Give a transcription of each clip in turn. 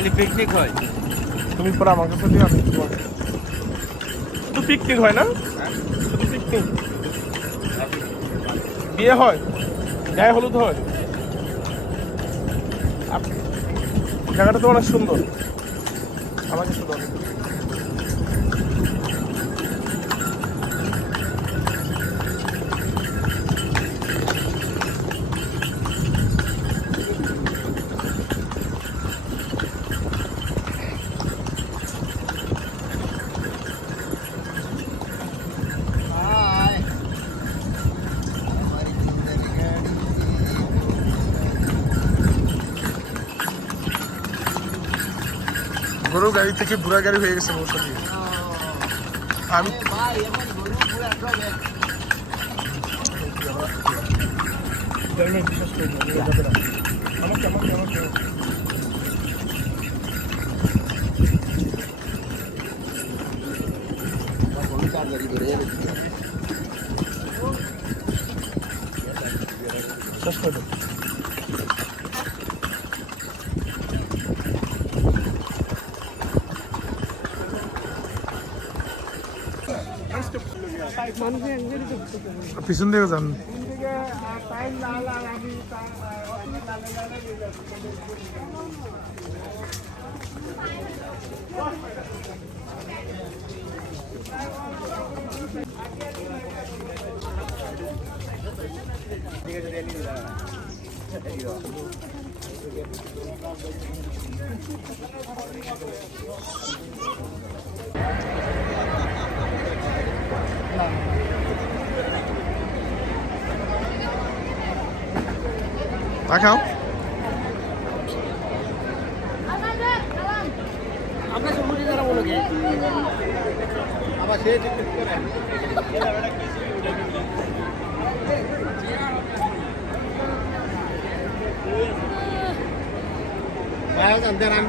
খালি পিকনিক হয়। তুমি পরে আমার কাছে দিয়ে আমি শুধু পিকনিক হয় না? শুধু পিকনিক বিয়ে হয় গায়ে হলুদ হয়। জায়গাটা তো অনেক সুন্দর। আমাকে সুন্দর গরু গাড়ি থেকে বুড়া গাড়ি হয়ে গেছে মৌসুমি। আমি বিশ্বাস করি না, এটা যাবে পিছন দিকে যান দেখাও আমরা সমুদ্রে যারা বলো আবার সে টিকিট করে আমি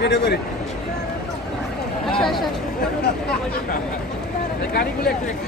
ভিডিও করি। গাড়িগুলো একটু একটু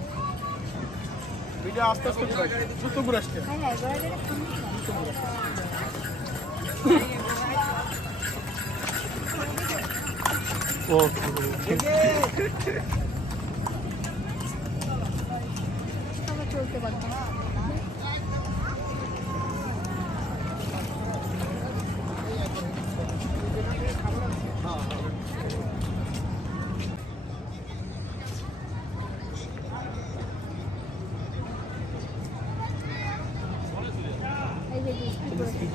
ভিডিও আস্তে আস্তে ঘুরাই দ্রুত ঘুরে আসছে। চলতে পারব যে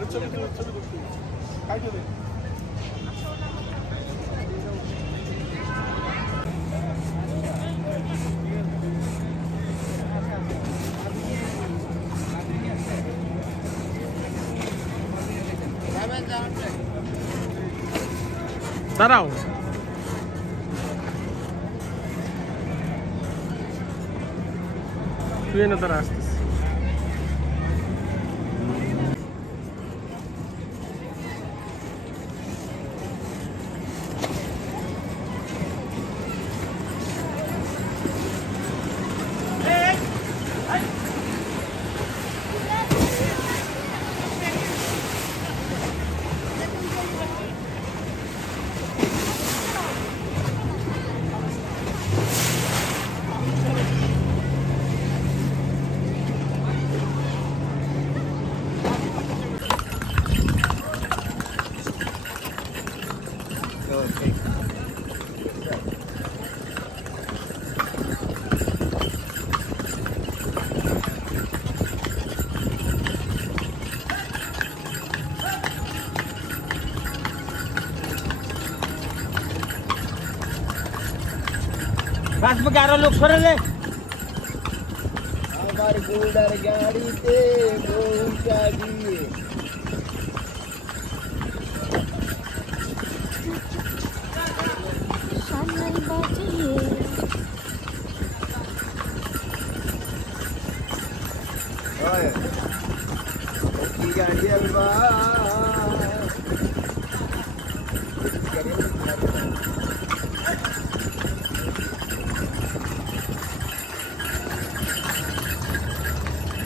কি করেছে? পানি পানি কিন্তু থাকে ছবি তুলো ছবি তুলো খাই দেবে দাঁড়াও তুই না তারা আসতেছিস ফেসবুকে আরও লোক সরে রে আমার গুন্ডার গাড়িতে বউটা দিয়ে সামলাই বাজিয়ে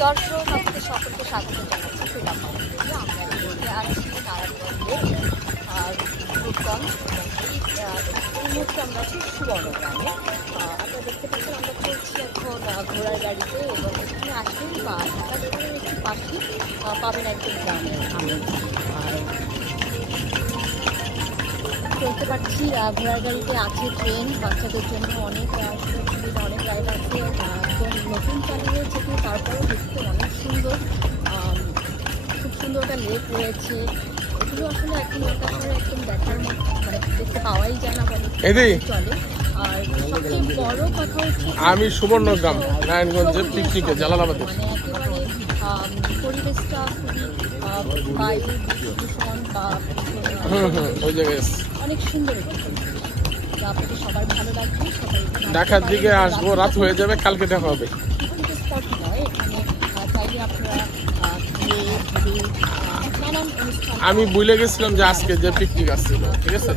দর্শক আপনাদের সকলকে স্বাগত জানাচ্ছি সেটা আমরা আর এবং এই মুহূর্তে আমরা আছি সুবর্ণগ্রামে আহ, আপনারা দেখতে পাচ্ছেন আমরা চলছি এখন ঘোড়ার গাড়িতে এবং এখানে আসেন বা ঢাকা শহরের একটি পাখি পাবেন একদম গ্রামে। আমি চলতে পারছি ঘোড়ার গাড়িতে আছে ট্রেন বাচ্চাদের জন্য অনেক সুবিধা অনেক রাইড আছে নতুন চালু হয়েছে কিন্তু তারপরেও দেখতে অনেক সুন্দর। খুব সুন্দর একটা লেক রয়েছে। এগুলো আসলে এখন একটা পাওয়াই যায় না বলে এদি চলে। আর সবচেয়ে বড় কথা হচ্ছে আমি সুবর্ণগ্রাম নারায়ণগঞ্জের পিকনিকে জালালাবাদে মানে পরিবেশটা খুবই আহ, দূষণ বা হুম হুম ওই জায়গায় অনেক সুন্দর একটি পরিবেশ। তো আপনাদের সবার ভালো লাগবে সবাই ঢাকার দিকে আসব রাত হয়ে যাবে কালকে দেখা হবে। স্পট নয় এখানে চাইলে আপনারা আমি ভুলে গেছিলাম যে আজকে যে পিকনিক আসছিল ঠিক আছে?